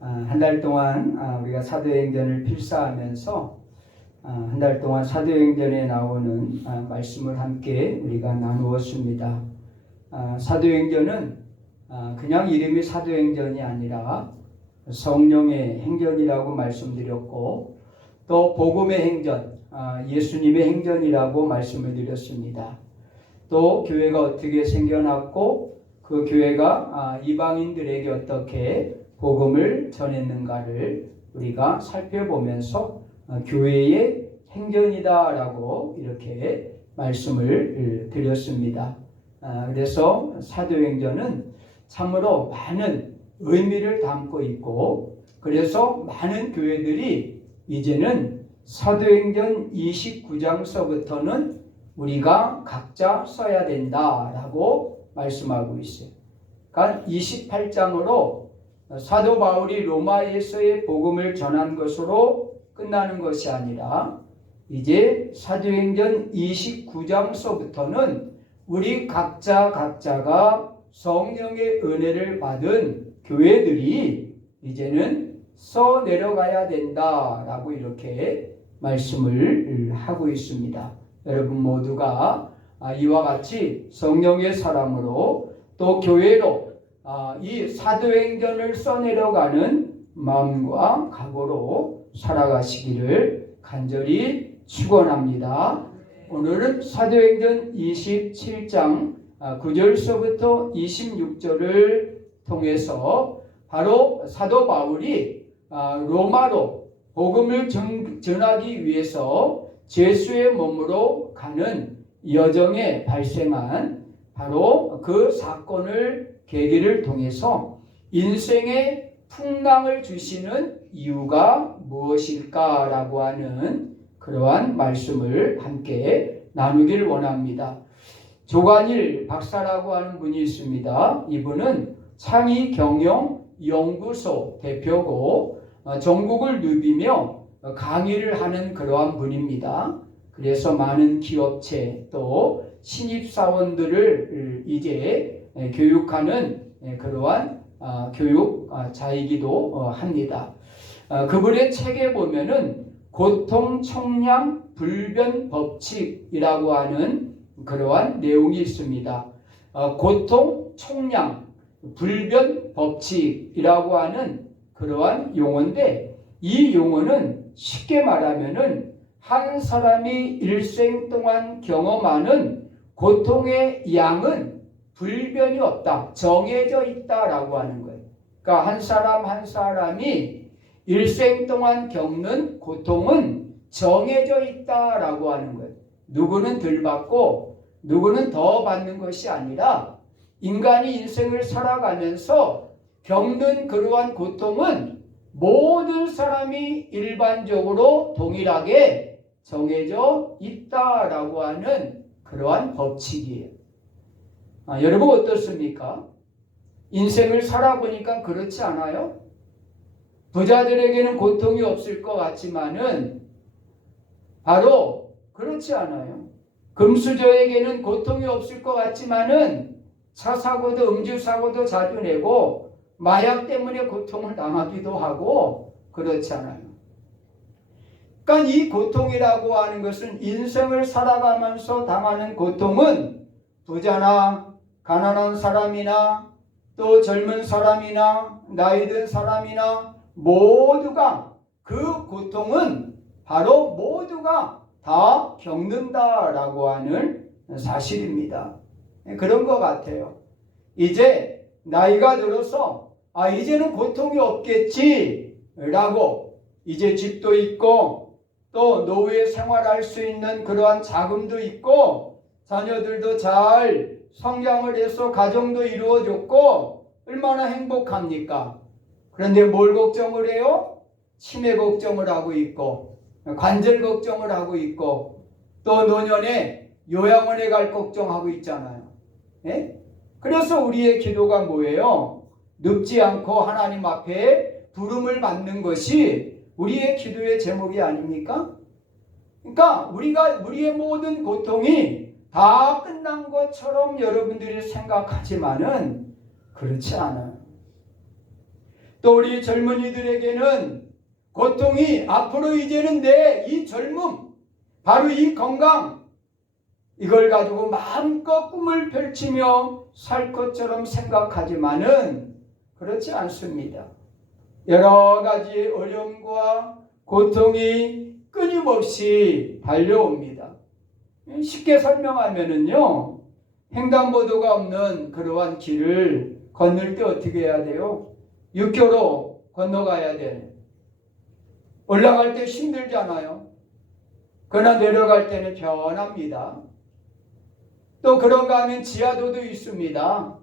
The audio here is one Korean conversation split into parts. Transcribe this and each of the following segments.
한 달 동안 우리가 사도행전을 필사하면서 한 달 동안 사도행전에 나오는 말씀을 함께 우리가 나누었습니다. 사도행전은 그냥 이름이 사도행전이 아니라 성령의 행전이라고 말씀드렸고, 또 복음의 행전, 예수님의 행전이라고 말씀을 드렸습니다. 또 교회가 어떻게 생겨났고 그 교회가 이방인들에게 어떻게 복음을 전했는가를 우리가 살펴보면서 교회의 행전이다라고 이렇게 말씀을 드렸습니다. 그래서 사도행전은 참으로 많은 의미를 담고 있고, 그래서 많은 교회들이 이제는 사도행전 29장서부터는 우리가 각자 써야 된다라고 말씀하고 있어요. 그러니까 28장으로 사도 바울이 로마에서의 복음을 전한 것으로 끝나는 것이 아니라 이제 사도행전 29장서부터는 우리 각자가 성령의 은혜를 받은 교회들이 이제는 써 내려가야 된다라고 이렇게 말씀을 하고 있습니다. 여러분 모두가 이와 같이 성령의 사람으로 또 교회로 이 사도행전을 써내려가는 마음과 각오로 살아가시기를 간절히 축원합니다. 오늘은 사도행전 27장 9절서부터 26절을 통해서 바로 사도 바울이 로마로 복음을 전하기 위해서 제수의 몸으로 가는 여정에 발생한 바로 그 사건을 계기를 통해서 인생의 풍랑을 주시는 이유가 무엇일까라고 하는 그러한 말씀을 함께 나누길 원합니다. 조관일 박사라고 하는 분이 있습니다. 이분은 창의경영연구소 대표고 전국을 누비며 강의를 하는 그러한 분입니다. 그래서 많은 기업체 또 신입사원들을 이제 교육하는 그러한 교육자이기도 합니다. 그분의 책에 보면은 고통 총량 불변 법칙이라고 하는 그러한 내용이 있습니다. 고통 총량 불변 법칙이라고 하는 그러한 용어인데, 이 용어는 쉽게 말하면은 한 사람이 일생 동안 경험하는 고통의 양은 불변이 없다, 정해져 있다라고 하는 거예요. 그러니까 한 사람이 일생 동안 겪는 고통은 정해져 있다라고 하는 거예요. 누구는 덜 받고 누구는 더 받는 것이 아니라 인간이 인생을 살아가면서 겪는 그러한 고통은 모든 사람이 일반적으로 동일하게 정해져 있다라고 하는 그러한 법칙이에요. 여러분 어떻습니까? 인생을 살아보니까 그렇지 않아요? 부자들에게는 고통이 없을 것 같지만은 바로 그렇지 않아요. 금수저에게는 고통이 없을 것 같지만은 차 사고도 음주 사고도 자주 내고 마약 때문에 고통을 당하기도 하고 그렇지 않아요. 그러니까 이 고통이라고 하는 것은 인생을 살아가면서 당하는 고통은 부자나 가난한 사람이나 또 젊은 사람이나 나이 든 사람이나 모두가 그 고통은 바로 모두가 다 겪는다라고 하는 사실입니다. 그런 것 같아요. 이제 나이가 들어서 이제는 고통이 없겠지라고 이제 집도 있고 또 노후에 생활할 수 있는 그러한 자금도 있고 자녀들도 잘 성장을 해서 가정도 이루어졌고 얼마나 행복합니까? 그런데 뭘 걱정을 해요? 치매 걱정을 하고 있고 관절 걱정을 하고 있고 또 노년에 요양원에 갈 걱정하고 있잖아요. 예? 그래서 우리의 기도가 뭐예요? 늙지 않고 하나님 앞에 부름을 받는 것이 우리의 기도의 제목이 아닙니까? 그러니까 우리의 모든 고통이 다 끝난 것처럼 여러분들이 생각하지만은 그렇지 않아요. 또 우리 젊은이들에게는 고통이 앞으로 이제는 내 이 젊음, 바로 이 건강, 이걸 가지고 마음껏 꿈을 펼치며 살 것처럼 생각하지만은 그렇지 않습니다. 여러 가지 어려움과 고통이 끊임없이 달려옵니다. 쉽게 설명하면은요, 횡단보도가 없는 그러한 길을 건널 때 어떻게 해야 돼요? 육교로 건너가야 돼. 올라갈 때 힘들잖아요. 그러나 내려갈 때는 편합니다. 또 그런가 하면 지하도도 있습니다.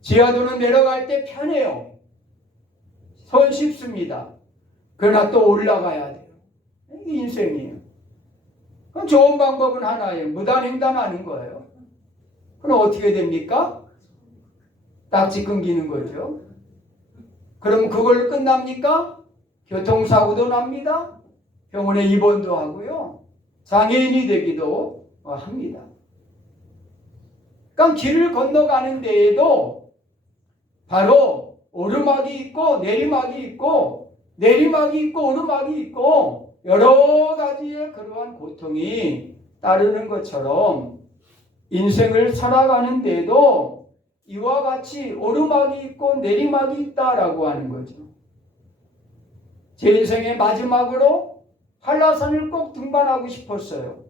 지하도는 내려갈 때 편해요. 손쉽습니다. 그러나 또 올라가야 돼요. 이게 인생이에요. 그럼 좋은 방법은 하나예요. 무단횡단하는 거예요. 그럼 어떻게 됩니까? 딱지 끊기는 거죠. 그럼 그걸로 끝납니까? 교통사고도 납니다. 병원에 입원도 하고요. 장애인이 되기도 합니다. 그러니까 길을 건너가는 데에도 바로 오르막이 있고 내리막이 있고 내리막이 있고 오르막이 있고 여러 가지의 그러한 고통이 따르는 것처럼 인생을 살아가는 데에도 이와 같이 오르막이 있고 내리막이 있다라고 하는 거죠. 제 인생의 마지막으로 한라산을 꼭 등반하고 싶었어요.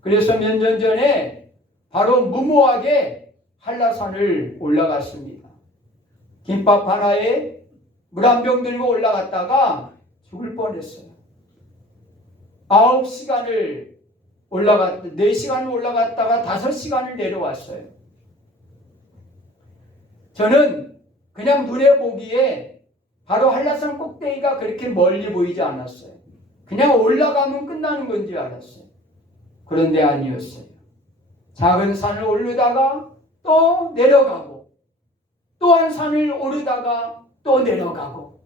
그래서 몇 년 전에 바로 무모하게 한라산을 올라갔습니다. 김밥 하나에 물 한 병 들고 올라갔다가 죽을 뻔했어요. 4시간을 올라갔다가 5시간을 내려왔어요. 저는 그냥 눈에 보기에 바로 한라산 꼭대기가 그렇게 멀리 보이지 않았어요. 그냥 올라가면 끝나는 건 줄 알았어요. 그런데 아니었어요. 작은 산을 오르다가 또 내려가고 또 한 산을 오르다가 또 내려가고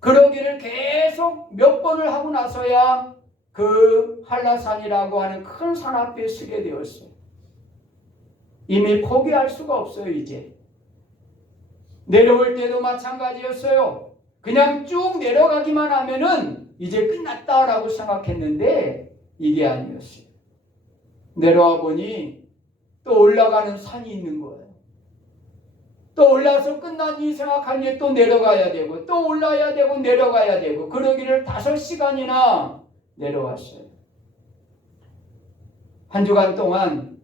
그러기를 계속 몇 번을 하고 나서야 그 한라산이라고 하는 큰 산 앞에 서게 되었어요. 이미 포기할 수가 없어요. 이제 내려올 때도 마찬가지였어요. 그냥 쭉 내려가기만 하면은 이제 끝났다라고 생각했는데 이게 아니었어요. 내려와 보니 또 올라가는 산이 있는 거예요. 또 올라서 끝났니 생각하니 또 내려가야 되고 또 올라야 되고 내려가야 되고 그러기를 5시간이나 내려왔어요. 한 주간 동안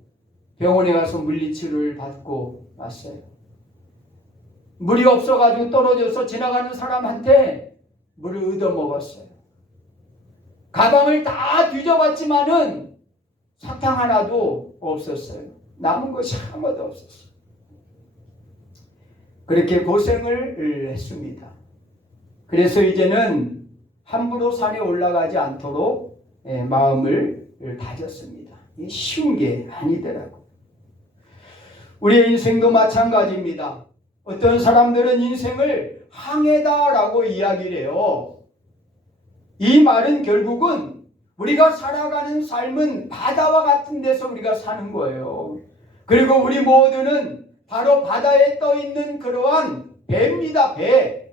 병원에 가서 물리치료를 받고 왔어요. 물이 없어가지고 떨어져서 지나가는 사람한테 물을 얻어먹었어요. 가방을 다 뒤져봤지만은 사탕 하나도 없었어요. 남은 것이 아무것도 없었어요. 그렇게 고생을 했습니다. 그래서 이제는 함부로 산에 올라가지 않도록 마음을 다졌습니다. 쉬운 게 아니더라고요. 우리의 인생도 마찬가지입니다. 어떤 사람들은 인생을 항해다라고 이야기를 해요. 이 말은 결국은 우리가 살아가는 삶은 바다와 같은 데서 우리가 사는 거예요. 그리고 우리 모두는 바로 바다에 떠 있는 그러한 배입니다. 배.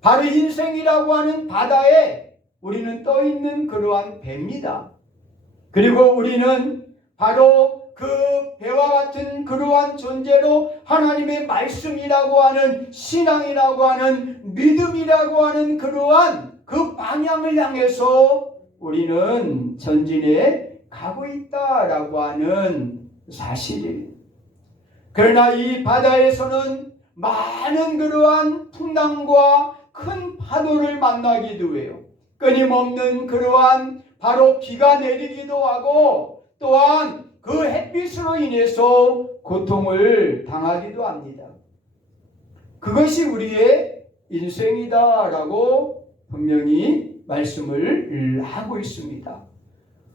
바로 인생이라고 하는 바다에 우리는 떠 있는 그러한 배입니다. 그리고 우리는 바로 그 배와 같은 그러한 존재로 하나님의 말씀이라고 하는 신앙이라고 하는 믿음이라고 하는 그러한 그 방향을 향해서 우리는 전진해 가고 있다라고 하는 사실이에요. 그러나 이 바다에서는 많은 그러한 풍랑과 큰 파도를 만나기도 해요. 끊임없는 그러한 바로 비가 내리기도 하고 또한 그 햇빛으로 인해서 고통을 당하기도 합니다. 그것이 우리의 인생이다라고 분명히 말씀을 하고 있습니다.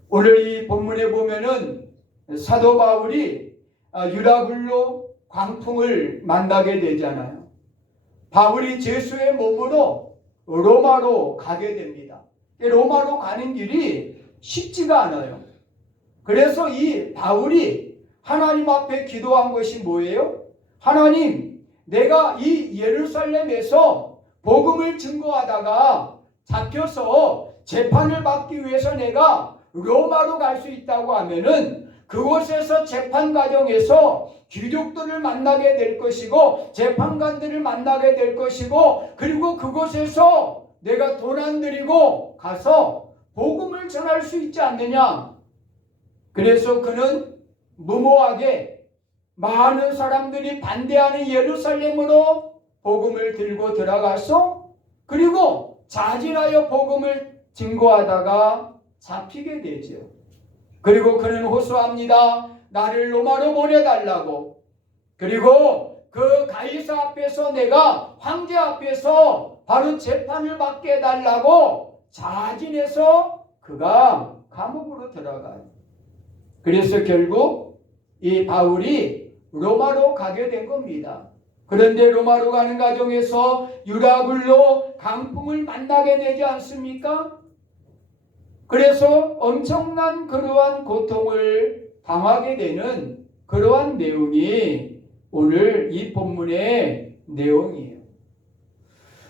오늘 이 본문에 보면은 사도 바울이 유라굴로 광풍을 만나게 되잖아요. 바울이 제수의 몸으로 로마로 가게 됩니다. 로마로 가는 길이 쉽지가 않아요. 그래서 이 바울이 하나님 앞에 기도한 것이 뭐예요? 하나님, 내가 이 예루살렘에서 복음을 증거하다가 잡혀서 재판을 받기 위해서 내가 로마로 갈 수 있다고 하면은 그곳에서 재판 과정에서 귀족들을 만나게 될 것이고 재판관들을 만나게 될 것이고 그리고 그곳에서 내가 돈 안 들이고 가서 복음을 전할 수 있지 않느냐. 그래서 그는 무모하게 많은 사람들이 반대하는 예루살렘으로 복음을 들고 들어가서 그리고 자진하여 복음을 증거하다가 잡히게 되죠. 그리고 그는 호소합니다. 나를 로마로 보내달라고. 그리고 그 가이사 앞에서 내가 황제 앞에서 바로 재판을 받게 해달라고 자진해서 그가 감옥으로 들어가요. 그래서 결국 이 바울이 로마로 가게 된 겁니다. 그런데 로마로 가는 과정에서 유라굴로 강풍을 만나게 되지 않습니까? 그래서 엄청난 그러한 고통을 당하게 되는 그러한 내용이 오늘 이 본문의 내용이에요.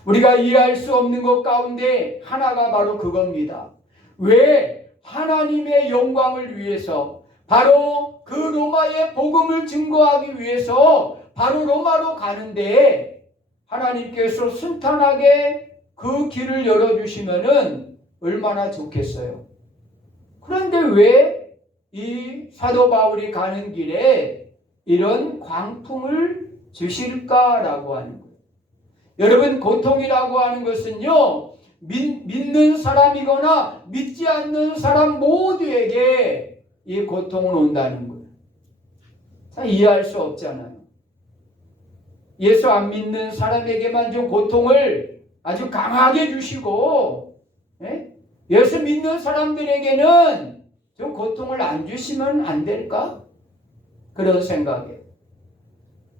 우리가 이해할 수 없는 것 가운데 하나가 바로 그겁니다. 왜 하나님의 영광을 위해서 바로 그 로마의 복음을 증거하기 위해서 바로 로마로 가는데 하나님께서 순탄하게 그 길을 열어주시면은 얼마나 좋겠어요. 그런데 왜 이 사도 바울이 가는 길에 이런 광풍을 주실까라고 하는 거예요. 여러분, 고통이라고 하는 것은요, 믿는 사람이거나 믿지 않는 사람 모두에게 이 고통은 온다는 거예요. 다 이해할 수 없잖아요. 예수 안 믿는 사람에게만 좀 고통을 아주 강하게 주시고, 예수 믿는 사람들에게는 좀 고통을 안 주시면 안 될까? 그런 생각에.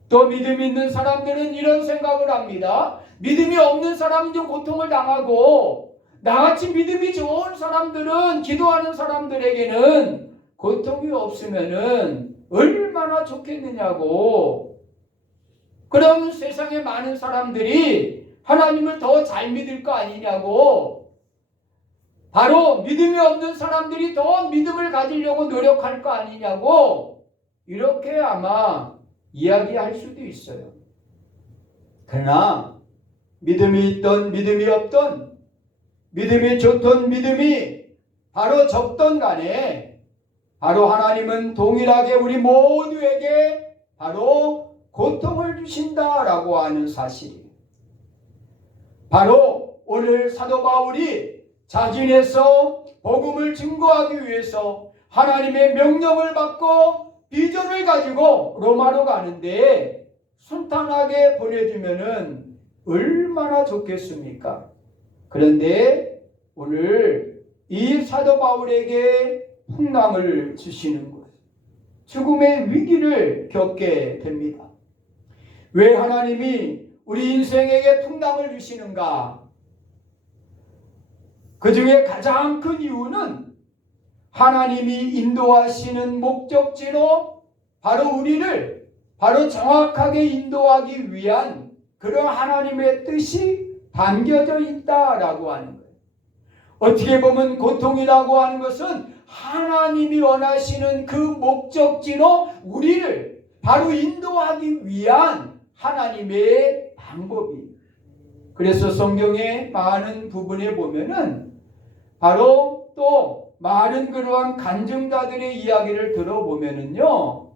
또 믿음 있는 사람들은 이런 생각을 합니다. 믿음이 없는 사람은 좀 고통을 당하고 나같이 믿음이 좋은 사람들은, 기도하는 사람들에게는 고통이 없으면은 얼마나 좋겠느냐고. 그럼 세상에 많은 사람들이 하나님을 더 잘 믿을 거 아니냐고. 바로 믿음이 없는 사람들이 더 믿음을 가지려고 노력할 거 아니냐고. 이렇게 아마 이야기할 수도 있어요. 그러나 믿음이 있던 믿음이 없던, 믿음이 좋던 믿음이 바로 적던 간에 바로 하나님은 동일하게 우리 모두에게 바로 고통을 주신다라고 하는 사실이에요. 바로 오늘 사도 바울이 자진해서 복음을 증거하기 위해서 하나님의 명령을 받고 비전을 가지고 로마로 가는데 순탄하게 보내주면은 얼마나 좋겠습니까? 그런데 오늘 이 사도 바울에게 풍랑을 주시는 것, 죽음의 위기를 겪게 됩니다. 왜 하나님이 우리 인생에게 풍랑을 주시는가? 그 중에 가장 큰 이유는 하나님이 인도하시는 목적지로 바로 우리를 바로 정확하게 인도하기 위한 그런 하나님의 뜻이 담겨져 있다라고 하는 거예요. 어떻게 보면 고통이라고 하는 것은 하나님이 원하시는 그 목적지로 우리를 바로 인도하기 위한 하나님의 방법이에요. 그래서 성경의 많은 부분에 보면은 바로 또 많은 그러한 간증자들의 이야기를 들어보면은요,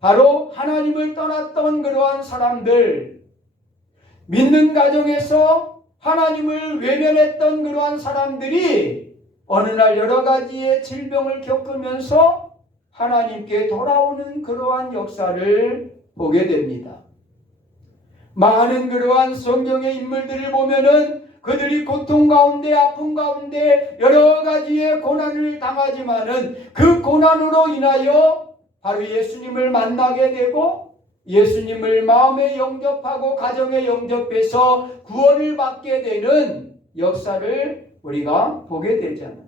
바로 하나님을 떠났던 그러한 사람들, 믿는 가정에서 하나님을 외면했던 그러한 사람들이 어느 날 여러 가지의 질병을 겪으면서 하나님께 돌아오는 그러한 역사를 보게 됩니다. 많은 그러한 성경의 인물들을 보면은 그들이 고통 가운데, 아픔 가운데 여러 가지의 고난을 당하지만은 그 고난으로 인하여 바로 예수님을 만나게 되고 예수님을 마음에 영접하고 가정에 영접해서 구원을 받게 되는 역사를 우리가 보게 되잖아요.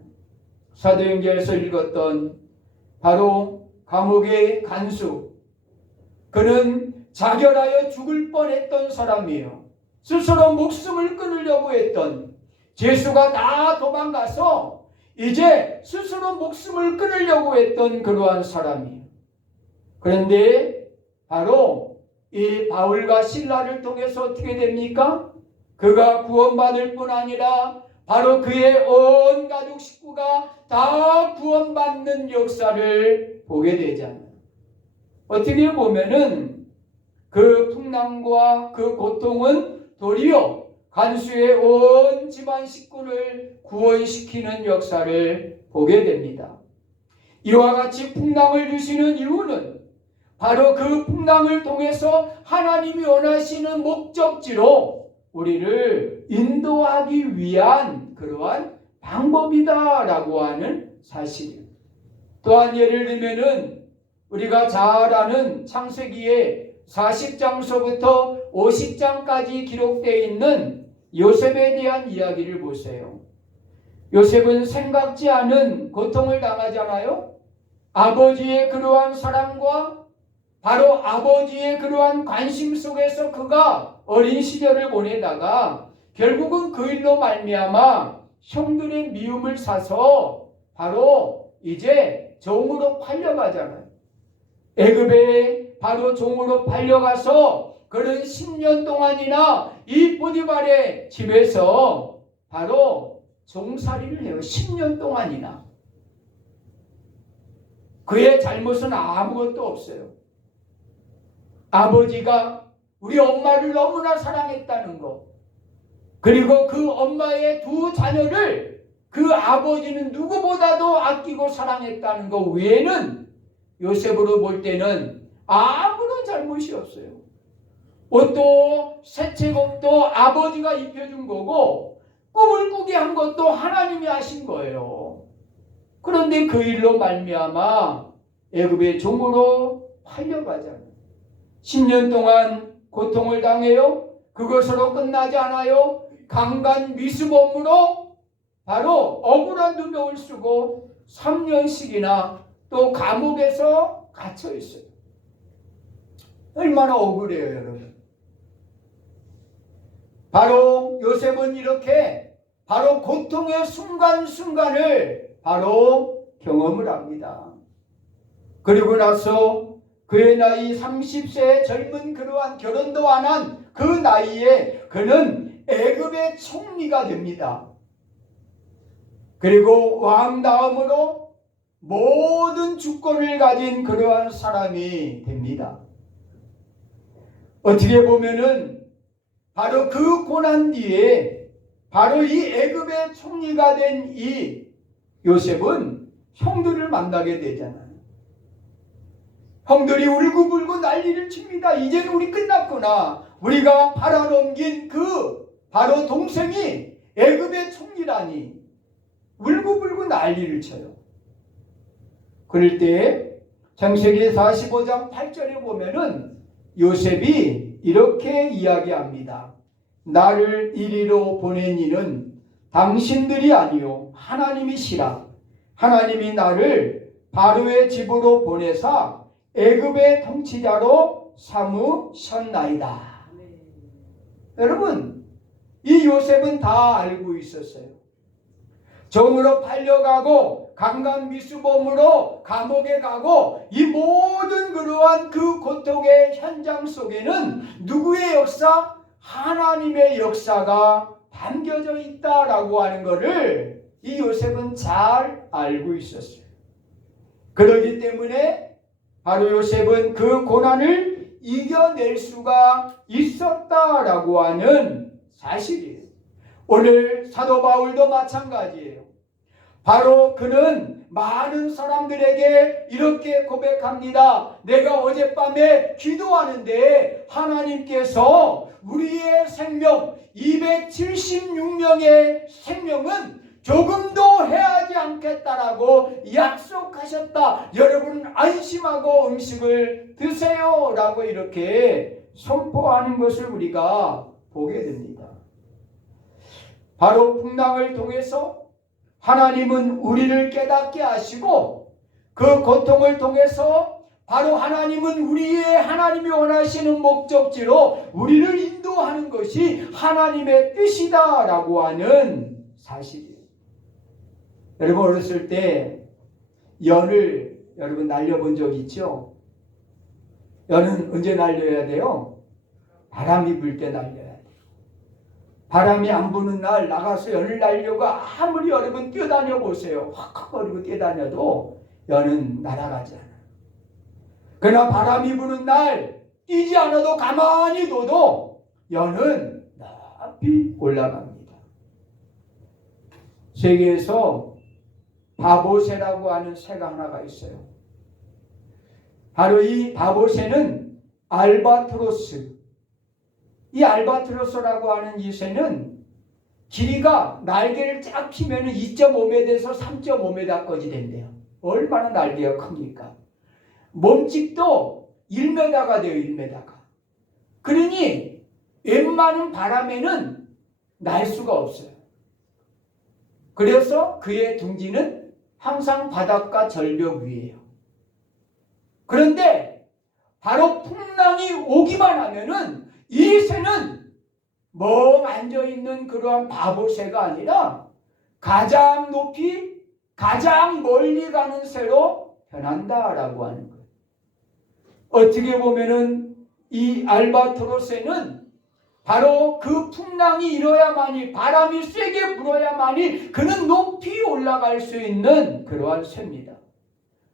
사도행전에서 읽었던 바로 감옥의 간수, 그는 자결하여 죽을 뻔했던 사람이에요. 스스로 목숨을 끊으려고 했던, 죄수가 다 도망가서 이제 스스로 목숨을 끊으려고 했던 그러한 사람이에요. 그런데 바로 이 바울과 실라를 통해서 어떻게 됩니까? 그가 구원받을 뿐 아니라 바로 그의 온 가족 식구가 다 구원받는 역사를 보게 되잖아요. 어떻게 보면은 그 풍랑과 그 고통은 도리어 간수의 온 집안 식구를 구원시키는 역사를 보게 됩니다. 이와 같이 풍랑을 주시는 이유는 바로 그 풍랑을 통해서 하나님이 원하시는 목적지로 우리를 인도하기 위한 그러한 방법이다라고 하는 사실이에요. 또한 예를 들면은 우리가 잘 아는 창세기의 40장서부터 50장까지 기록되어 있는 요셉에 대한 이야기를 보세요. 요셉은 생각지 않은 고통을 당하잖아요. 아버지의 그러한 사랑과 바로 아버지의 그러한 관심 속에서 그가 어린 시절을 보내다가 결국은 그 일로 말미암아 형들의 미움을 사서 바로 이제 종으로 팔려가잖아요. 애굽에 바로 종으로 팔려가서 그런 10년 동안이나 이 보디발의 집에서 바로 종살이를 해요. 10년 동안이나. 그의 잘못은 아무것도 없어요. 아버지가 우리 엄마를 너무나 사랑했다는 것, 그리고 그 엄마의 두 자녀를 그 아버지는 누구보다도 아끼고 사랑했다는 것 외에는 요셉으로 볼 때는 아무런 잘못이 없어요. 옷도 세채옷도 아버지가 입혀준 거고 꿈을 꾸게 한 것도 하나님이 하신 거예요. 그런데 그 일로 말미암아 애굽의 종으로 팔려가잖아요. 10년 동안 고통을 당해요. 그것으로 끝나지 않아요. 강간 미수범으로 바로 억울한 누명을 쓰고 3년씩이나 또 감옥에서 갇혀 있어요. 얼마나 억울해요, 여러분. 바로 요셉은 이렇게 바로 고통의 순간순간을 바로 경험을 합니다. 그리고 나서 그의 나이 30세의 젊은 그러한 결혼도 안 한 그 나이에 그는 애굽의 총리가 됩니다. 그리고 왕 다음으로 모든 주권을 가진 그러한 사람이 됩니다. 어떻게 보면은 바로 그 고난 뒤에 바로 이 애굽의 총리가 된 이 요셉은 형들을 만나게 되잖아요. 형들이 울고불고 난리를 칩니다. 이제는 우리 끝났구나. 우리가 팔아넘긴 그 바로 동생이 애굽의 총리라니. 울고불고 난리를 쳐요. 그럴 때 창세기 45장 8절에 보면은 요셉이 이렇게 이야기합니다. 나를 이리로 보낸 이는 당신들이 아니요 하나님이시라. 하나님이 나를 바로의 집으로 보내사 애굽의 통치자로 삼으셨나이다. 여러분, 이 요셉은 다 알고 있었어요. 종으로 팔려가고 강간 미수범으로 감옥에 가고 이 모든 그러한 그 고통의 현장 속에는 누구의 역사? 하나님의 역사가 담겨져 있다라고 하는 것을 이 요셉은 잘 알고 있었어요. 그렇기 때문에 바로 요셉은 그 고난을 이겨낼 수가 있었다라고 하는 사실이에요. 오늘 사도 바울도 마찬가지예요. 바로 그는 많은 사람들에게 이렇게 고백합니다. 내가 어젯밤에 기도하는데 하나님께서 우리의 생명 276명의 생명은 조금도 해하지 않겠다라고 약속하셨다. 여러분 안심하고 음식을 드세요 라고 이렇게 선포하는 것을 우리가 보게 됩니다. 바로 풍랑을 통해서 하나님은 우리를 깨닫게 하시고 그 고통을 통해서 바로 하나님은 하나님이 원하시는 목적지로 우리를 인도하는 것이 하나님의 뜻이다라고 하는 사실이에요. 여러분 어렸을 때 연을 여러분 날려본 적 있죠? 연은 언제 날려야 돼요? 바람이 불 때 날려야 돼요. 바람이 안 부는 날 나가서 연을 날려고 아무리 여러분 뛰어다녀 보세요. 확확거리고 뛰어다녀도 연은 날아가지 않아요. 그러나 바람이 부는 날 뛰지 않아도 가만히 둬도 연은 높이 올라갑니다. 세계에서 바보새라고 하는 새가 하나가 있어요. 바로 이 바보새는 알바트로스. 이 알바트로스라고 하는 이 새는 길이가 날개를 쫙 펴면 2.5m에서 3.5m까지 된대요. 얼마나 날개가 큽니까? 몸집도 1m가 돼요. 1m가. 그러니 웬만한 바람에는 날 수가 없어요. 그래서 그의 둥지는 항상 바닷가 절벽 위에요. 그런데 바로 풍랑이 오기만 하면은 이 새는 멍 앉아있는 그러한 바보새가 아니라 가장 높이 가장 멀리 가는 새로 변한다라고 하는 거예요. 어떻게 보면은 이 알바트로스는 바로 그 풍랑이 일어야만이 바람이 세게 불어야만이 그는 높이 올라갈 수 있는 그러한 새입니다.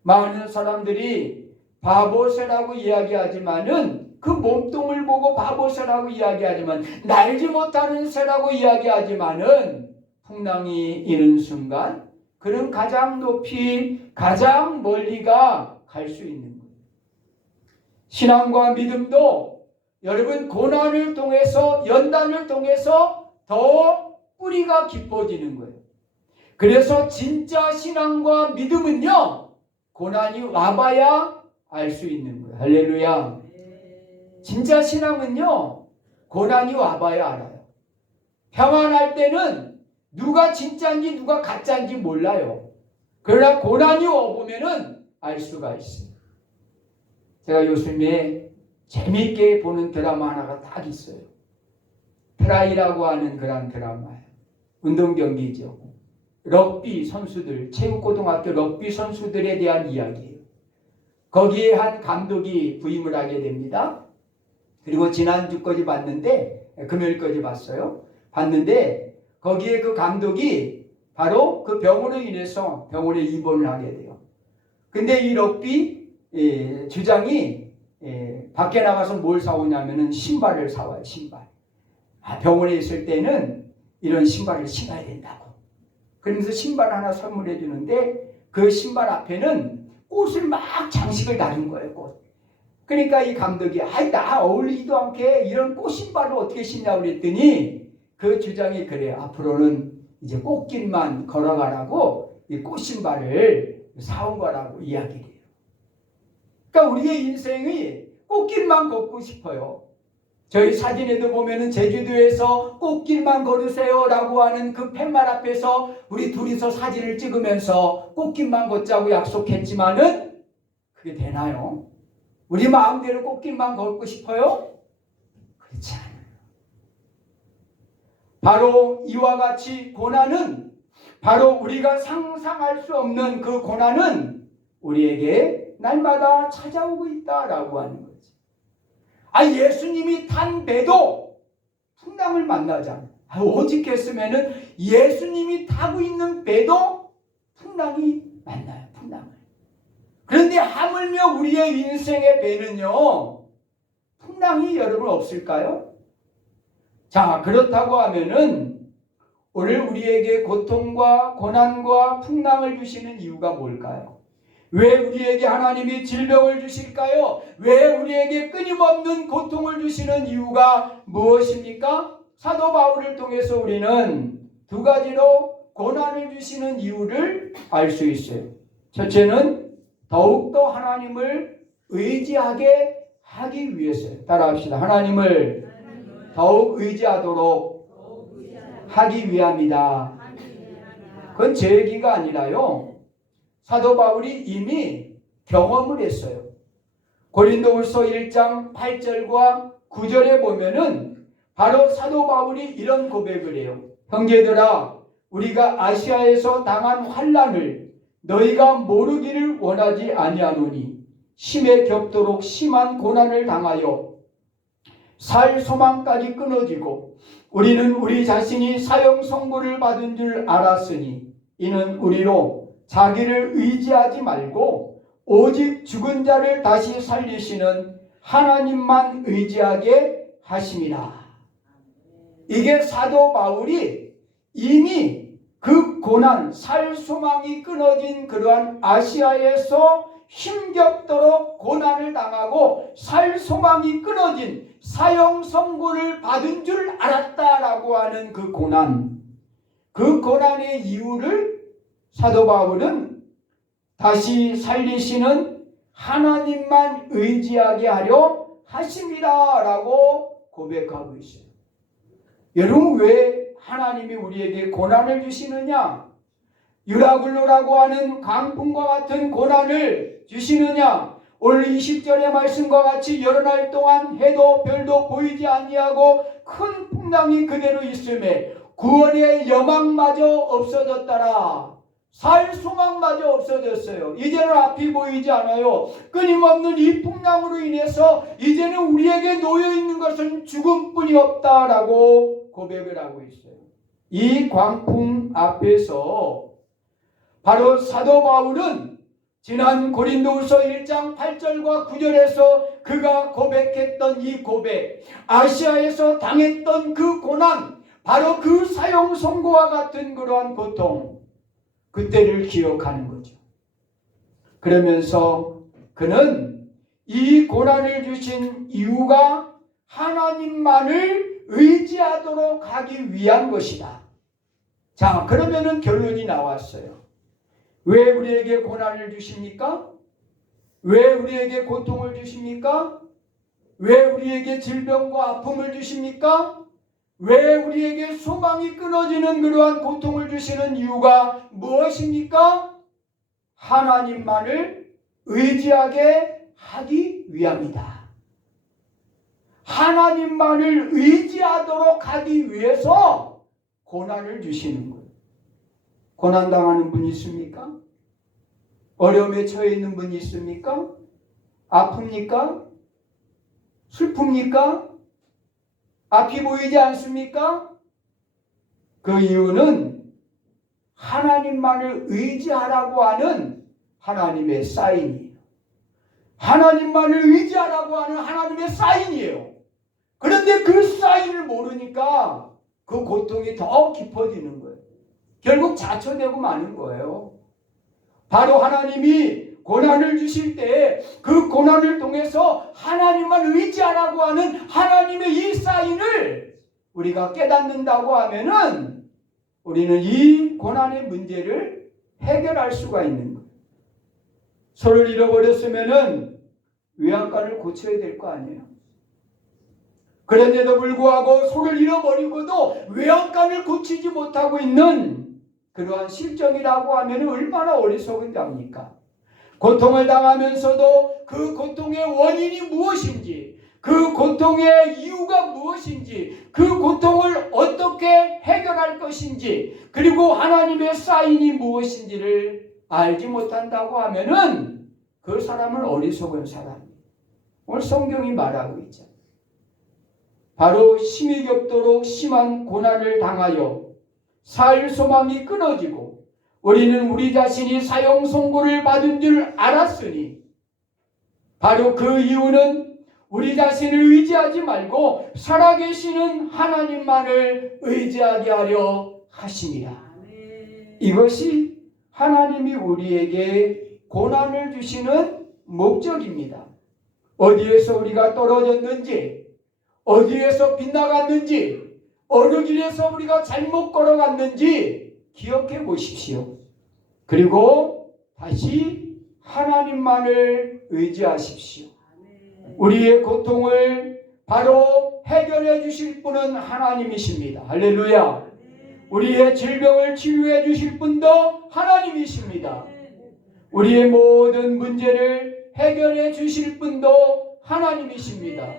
많은 사람들이 바보새라고 이야기하지만은 그 몸통을 보고 바보새라고 이야기하지만 날지 못하는 새라고 이야기하지만은 풍랑이 이는 순간 그는 가장 높이 가장 멀리가 갈 수 있는 거예요. 신앙과 믿음도 여러분 고난을 통해서 연단을 통해서 더 뿌리가 깊어지는 거예요. 그래서 진짜 신앙과 믿음은요 고난이 와봐야 알 수 있는 거예요. 할렐루야. 진짜 신앙은요 고난이 와봐야 알아요. 평안할 때는 누가 진짜인지 누가 가짜인지 몰라요. 그러나 고난이 와보면은 알 수가 있어요. 제가 요즘에 재미있게 보는 드라마 하나가 딱 있어요. 트라이라고 하는 그런 드라마예요. 운동 경기죠. 럭비 선수들, 체육고등학교 럭비 선수들에 대한 이야기예요. 거기에 한 감독이 부임을 하게 됩니다. 그리고 지난주까지 봤는데, 금요일까지 봤어요. 봤는데 거기에 그 감독이 바로 그 병으로 인해서 병원에 입원을 하게 돼요. 근데 이 럭비 주장이 밖에 나가서 뭘 사오냐면은 신발을 사와요. 신발. 병원에 있을 때는 이런 신발을 신어야 된다고. 그러면서 신발 하나 선물해 주는데 그 신발 앞에는 꽃을 막 장식을 달은 거예요. 꽃. 그러니까 이 감독이 나 어울리지도 않게 이런 꽃 신발을 어떻게 신냐고 그랬더니 그 주장이 그래요. 앞으로는 이제 꽃길만 걸어가라고 이 꽃 신발을 사온 거라고 이야기를 해요. 그러니까 우리의 인생이 꽃길만 걷고 싶어요. 저희 사진에도 보면은 제주도에서 꽃길만 걸으세요라고 하는 그 팻말 앞에서 우리 둘이서 사진을 찍으면서 꽃길만 걷자고 약속했지만은 그게 되나요? 우리 마음대로 꽃길만 걷고 싶어요? 그렇지 않아요. 바로 이와 같이 고난은 바로 우리가 상상할 수 없는 그 고난은 우리에게 날마다 찾아오고 있다라고 하는 거지. 예수님이 탄 배도 풍랑을 만나잖아요. 오직했으면은 예수님이 타고 있는 배도 풍랑이 만나요. 풍랑을. 그런데 하물며 우리의 인생의 배는요 풍랑이 여러분 없을까요? 자, 그렇다고 하면은 오늘 우리에게 고통과 고난과 풍랑을 주시는 이유가 뭘까요? 왜 우리에게 하나님이 질병을 주실까요? 왜 우리에게 끊임없는 고통을 주시는 이유가 무엇입니까? 사도 바울을 통해서 우리는 두 가지로 고난을 주시는 이유를 알 수 있어요. 첫째는 더욱더 하나님을 의지하게 하기 위해서요. 따라합시다. 하나님을 더욱 의지하도록 하기 위함이다. 그건 제 얘기가 아니라요. 사도 바울이 이미 경험을 했어요. 고린도후서 1장 8절과 9절에 보면은 바로 사도 바울이 이런 고백을 해요. 형제들아, 우리가 아시아에서 당한 환난을 너희가 모르기를 원하지 아니하노니 심에 겹도록 심한 고난을 당하여 살 소망까지 끊어지고 우리는 우리 자신이 사형 선고를 받은 줄 알았으니 이는 우리로 자기를 의지하지 말고 오직 죽은 자를 다시 살리시는 하나님만 의지하게 하심이라. 이게 사도 바울이 이미 그 고난, 살 소망이 끊어진 그러한 아시아에서 힘겹도록 고난을 당하고 살 소망이 끊어진 사형 선고를 받은 줄 알았다라고 하는 그 고난, 그 고난의 이유를 사도 바울은 다시 살리시는 하나님만 의지하게 하려 하십니다 라고 고백하고 있어요. 여러분, 왜 하나님이 우리에게 고난을 주시느냐? 유라굴로라고 하는 강풍과 같은 고난을 주시느냐? 오늘 20절의 말씀과 같이 여러 날 동안 해도 별도 보이지 아니하고 큰 풍랑이 그대로 있음에 구원의 여망마저 없어졌더라. 살 소망마저 없어졌어요. 이제는 앞이 보이지 않아요. 끊임없는 이 풍랑으로 인해서 이제는 우리에게 놓여있는 것은 죽음뿐이 없다라고 고백을 하고 있어요. 이 광풍 앞에서 바로 사도 바울은 지난 고린도후서 1장 8절과 9절에서 그가 고백했던 이 고백, 아시아에서 당했던 그 고난, 바로 그 사형 선고와 같은 그러한 고통, 그때를 기억하는 거죠. 그러면서 그는 이 고난을 주신 이유가 하나님만을 의지하도록 하기 위한 것이다. 자, 그러면은 결론이 나왔어요. 왜 우리에게 고난을 주십니까? 왜 우리에게 고통을 주십니까? 왜 우리에게 질병과 아픔을 주십니까? 왜 우리에게 소망이 끊어지는 그러한 고통을 주시는 이유가 무엇입니까? 하나님만을 의지하게 하기 위함이다. 하나님만을 의지하도록 하기 위해서 고난을 주시는 거예요. 고난당하는 분이 있습니까? 어려움에 처해 있는 분이 있습니까? 아픕니까? 슬픕니까? 앞이 보이지 않습니까? 그 이유는 하나님만을 의지하라고 하는 하나님의 사인이에요. 하나님만을 의지하라고 하는 하나님의 사인이에요. 그런데 그 사인을 모르니까 그 고통이 더 깊어지는 거예요. 결국 자초되고 마는 거예요. 바로 하나님이 고난을 주실 때 그 고난을 통해서 하나님만 의지하라고 하는 하나님의 이 사인을 우리가 깨닫는다고 하면은 우리는 이 고난의 문제를 해결할 수가 있는 거예요. 소를 잃어버렸으면은 외양간을 고쳐야 될 거 아니에요. 그런데도 불구하고 소를 잃어버리고도 외양간을 고치지 못하고 있는 그러한 실정이라고 하면 얼마나 어리석은 자입니까? 고통을 당하면서도 그 고통의 원인이 무엇인지, 그 고통의 이유가 무엇인지, 그 고통을 어떻게 해결할 것인지, 그리고 하나님의 사인이 무엇인지를 알지 못한다고 하면은 그 사람은 어리석은 사람이에요. 오늘 성경이 말하고 있죠. 바로 심히 겹도록 심한 고난을 당하여 살 소망이 끊어지고 우리는 우리 자신이 사형 선고를 받은 줄 알았으니 바로 그 이유는 우리 자신을 의지하지 말고 살아계시는 하나님만을 의지하게 하려 하심이라. 이것이 하나님이 우리에게 고난을 주시는 목적입니다. 어디에서 우리가 떨어졌는지, 어디에서 빗나갔는지, 어느 길에서 우리가 잘못 걸어갔는지 기억해 보십시오. 그리고 다시 하나님만을 의지하십시오. 우리의 고통을 바로 해결해 주실 분은 하나님이십니다. 할렐루야. 우리의 질병을 치유해 주실 분도 하나님이십니다. 우리의 모든 문제를 해결해 주실 분도 하나님이십니다.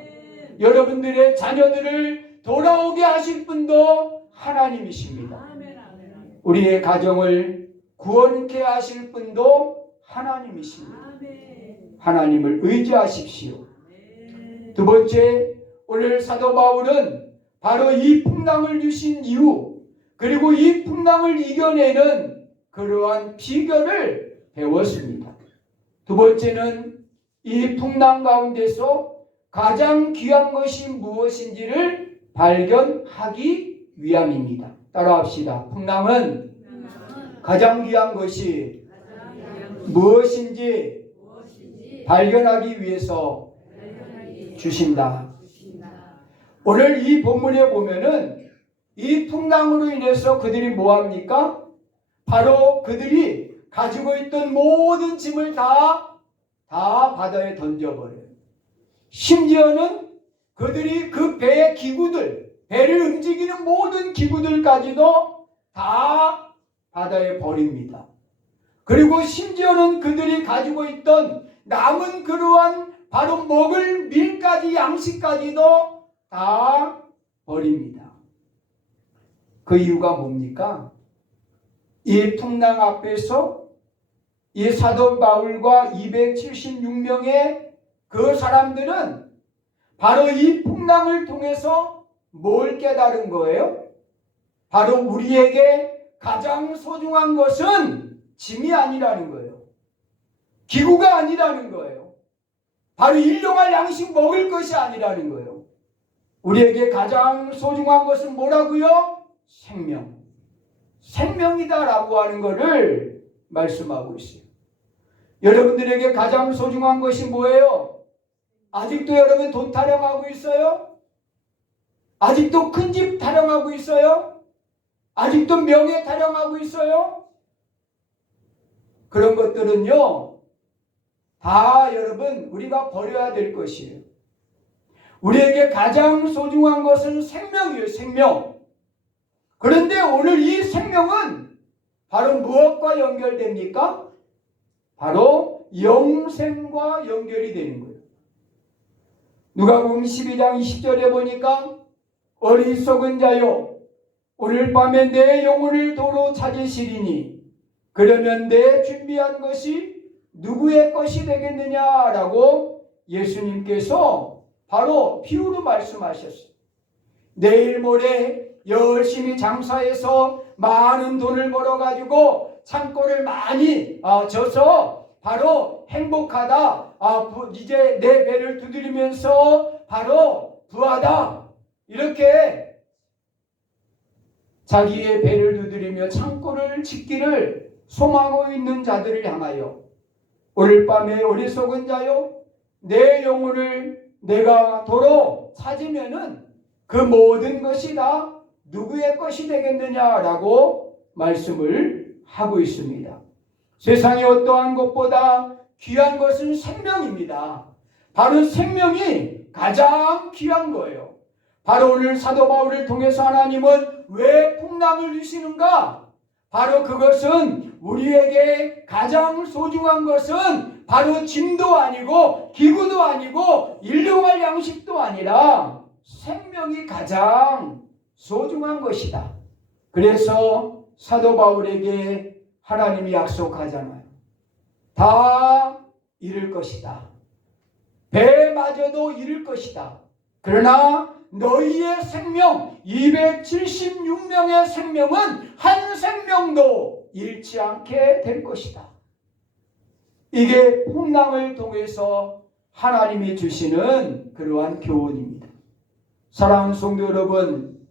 여러분들의 자녀들을 돌아오게 하실 분도 하나님이십니다. 우리의 가정을 구원케 하실 분도 하나님이십니다. 하나님을 의지하십시오. 두 번째, 오늘 사도 바울은 바로 이 풍랑을 주신 이유, 그리고 이 풍랑을 이겨내는 그러한 비결을 배웠습니다. 두 번째는 이 풍랑 가운데서 가장 귀한 것이 무엇인지를 발견하기 위함입니다. 따라합시다. 풍랑은 가장 귀한 것이 무엇인지 발견하기 위해서 주신다. 오늘 이 본문에 보면은 이 풍랑으로 인해서 그들이 뭐합니까? 바로 그들이 가지고 있던 모든 짐을 다 바다에 던져버려요. 심지어는 그들이 그 배의 기구들, 배를 움직이는 모든 기구들까지도 다 바다에 버립니다. 그리고 심지어는 그들이 가지고 있던 남은 그러한 바로 먹을 밀까지, 양식까지도 다 버립니다. 그 이유가 뭡니까? 이 풍랑 앞에서 이 사도 바울과 276명의 그 사람들은 바로 이 풍랑을 통해서 뭘 깨달은 거예요? 바로 우리에게 가장 소중한 것은 짐이 아니라는 거예요. 기구가 아니라는 거예요. 바로 일용할 양식 먹을 것이 아니라는 거예요. 우리에게 가장 소중한 것은 뭐라고요? 생명. 생명이다라고 하는 것을 말씀하고 있어요. 여러분들에게 가장 소중한 것이 뭐예요? 아직도 여러분 돈 타령하고 있어요? 아직도 큰 집 타령하고 있어요? 아직도 명예 타령하고 있어요? 그런 것들은요, 다 여러분 우리가 버려야 될 것이에요. 우리에게 가장 소중한 것은 생명이에요. 생명. 그런데 오늘 이 생명은 바로 무엇과 연결됩니까? 바로 영생과 연결이 되는 거예요. 누가복음 12장 20절에 보니까 어리석은 자여 오늘 밤에 내 영혼을 도로 찾으시리니 그러면 내 준비한 것이 누구의 것이 되겠느냐라고 예수님께서 바로 비유로 말씀하셨어요. 내일 모레 열심히 장사해서 많은 돈을 벌어가지고 창고를 많이 져서 바로 행복하다. 이제 내 배를 두드리면서 바로 부하다. 이렇게 자기의 배를 두드리며 창고를 짓기를 소망하고 있는 자들을 향하여 오늘 밤에 어리석은 자요 내 영혼을 내가 도로 찾으면은 그 모든 것이 다 누구의 것이 되겠느냐라고 말씀을 하고 있습니다. 세상에 어떠한 것보다 귀한 것은 생명입니다. 바로 생명이 가장 귀한 거예요. 바로 오늘 사도 바울을 통해서 하나님은 왜 풍랑을 주시는가? 바로 그것은 우리에게 가장 소중한 것은 바로 짐도 아니고 기구도 아니고 일용할 양식도 아니라 생명이 가장 소중한 것이다. 그래서 사도 바울에게 하나님이 약속하잖아요. 다 잃을 것이다. 배마저도 잃을 것이다. 그러나 너희의 생명, 276명의 생명은 한 생명도 잃지 않게 될 것이다. 이게 풍랑을 통해서 하나님이 주시는 그러한 교훈입니다. 사랑하는 성도 여러분,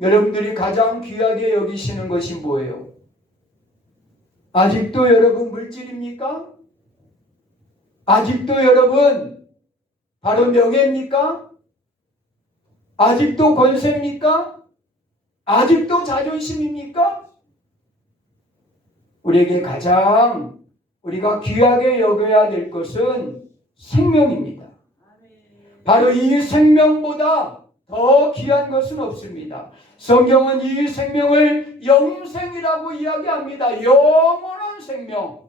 여러분들이 가장 귀하게 여기시는 것이 뭐예요? 아직도 여러분 물질입니까? 아직도 여러분 바로 명예입니까? 아직도 권세입니까? 아직도 자존심입니까? 우리에게 가장 우리가 귀하게 여겨야 될 것은 생명입니다. 바로 이 생명보다 더 귀한 것은 없습니다. 성경은 이 생명을 영생이라고 이야기합니다. 영원한 생명.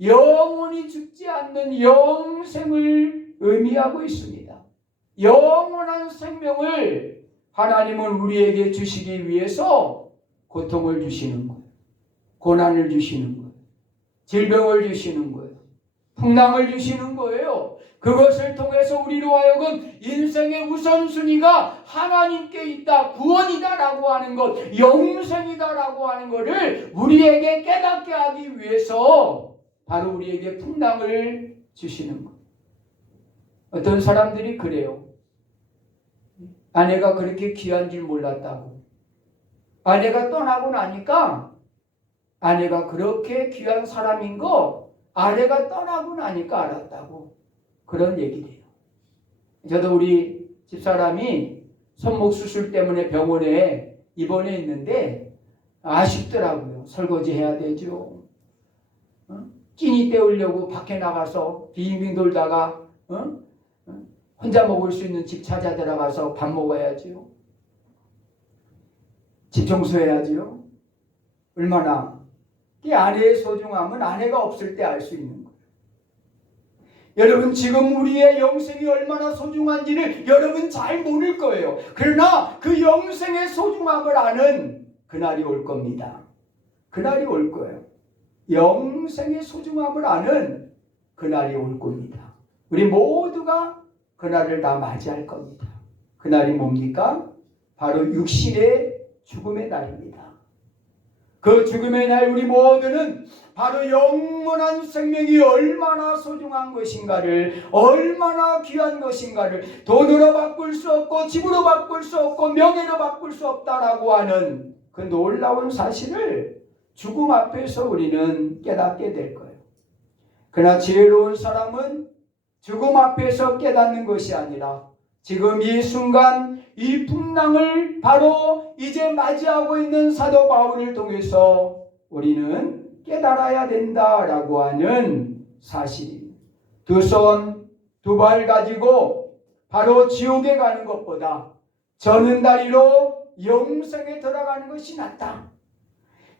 영원히 죽지 않는 영생을 의미하고 있습니다. 영원한 생명을 하나님은 우리에게 주시기 위해서 고통을 주시는 거예요. 고난을 주시는 거예요. 질병을 주시는 거예요. 풍랑을 주시는 거예요. 그것을 통해서 우리로 하여금 인생의 우선순위가 하나님께 있다, 구원이다라고 하는 것, 영생이다라고 하는 것을 우리에게 깨닫게 하기 위해서 바로 우리에게 풍랑을 주시는 거예요. 어떤 사람들이 그래요. 아내가 그렇게 귀한 줄 몰랐다고. 아내가 떠나고 나니까 아내가 그렇게 귀한 사람인 거 아내가 떠나고 나니까 알았다고. 그런 얘기래요. 저도 우리 집사람이 손목 수술 때문에 병원에 입원해 있는데 아쉽더라고요. 설거지 해야 되죠. 끼니 때우려고 밖에 나가서 빙빙 돌다가 혼자 먹을 수 있는 집 찾아 들어가서 밥 먹어야죠. 집 청소해야죠. 얼마나 이 아내의 소중함은 아내가 없을 때 알 수 있는 거예요. 여러분 지금 우리의 영생이 얼마나 소중한지를 여러분 잘 모를 거예요. 그러나 그 영생의 소중함을 아는 그날이 올 겁니다. 그날이 올 거예요. 영생의 소중함을 아는 그날이 올 겁니다. 우리 모두가 그날을 다 맞이할 겁니다. 그날이 뭡니까? 바로 육신의 죽음의 날입니다. 그 죽음의 날 우리 모두는 바로 영원한 생명이 얼마나 소중한 것인가를, 얼마나 귀한 것인가를 돈으로 바꿀 수 없고 집으로 바꿀 수 없고 명예로 바꿀 수 없다라고 하는 그 놀라운 사실을 죽음 앞에서 우리는 깨닫게 될 거예요. 그러나 지혜로운 사람은 죽음 앞에서 깨닫는 것이 아니라 지금 이 순간 이 풍랑을 바로 이제 맞이하고 있는 사도 바울을 통해서 우리는 깨달아야 된다라고 하는 사실입니다. 두 손, 두 발 가지고 바로 지옥에 가는 것보다 저는 다리로 영생에 들어가는 것이 낫다.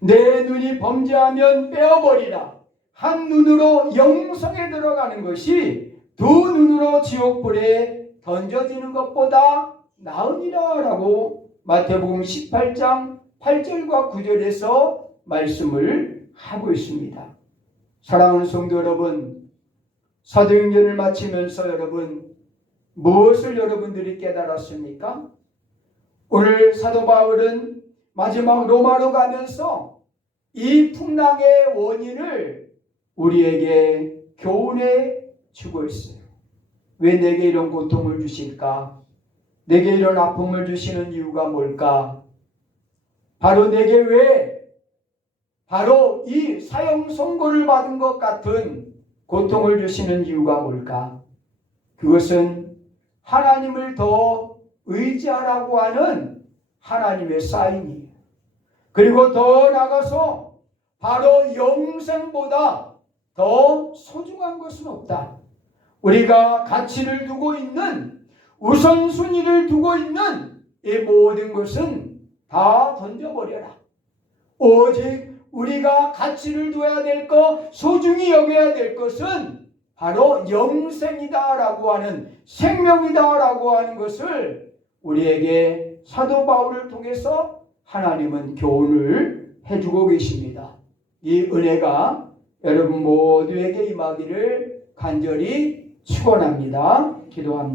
내 눈이 범죄하면 빼어버리라. 한 눈으로 영생에 들어가는 것이 두 눈으로 지옥불에 던져지는 것보다 나으니라 라고 마태복음 18장 8절과 9절에서 말씀을 하고 있습니다. 사랑하는 성도 여러분, 사도행전을 마치면서 여러분 무엇을 여러분들이 깨달았습니까? 오늘 사도 바울은 마지막 로마로 가면서 이 풍랑의 원인을 우리에게 교훈해 주고 있어요. 왜 내게 이런 고통을 주실까? 내게 이런 아픔을 주시는 이유가 뭘까? 바로 내게 왜 바로 이 사형 선고를 받은 것 같은 고통을 주시는 이유가 뭘까? 그것은 하나님을 더 의지하라고 하는 하나님의 사인이에요. 그리고 더 나아가서 바로 영생보다 더 소중한 것은 없다. 우리가 가치를 두고 있는, 우선순위를 두고 있는 이 모든 것은 다 던져버려라. 오직 우리가 가치를 둬야 될 것, 소중히 여겨야 될 것은 바로 영생이다라고 하는, 생명이다라고 하는 것을 우리에게 사도 바울을 통해서 하나님은 교훈을 해주고 계십니다. 이 은혜가 여러분 모두에게 임하기를 간절히 축원합니다. 기도합니다.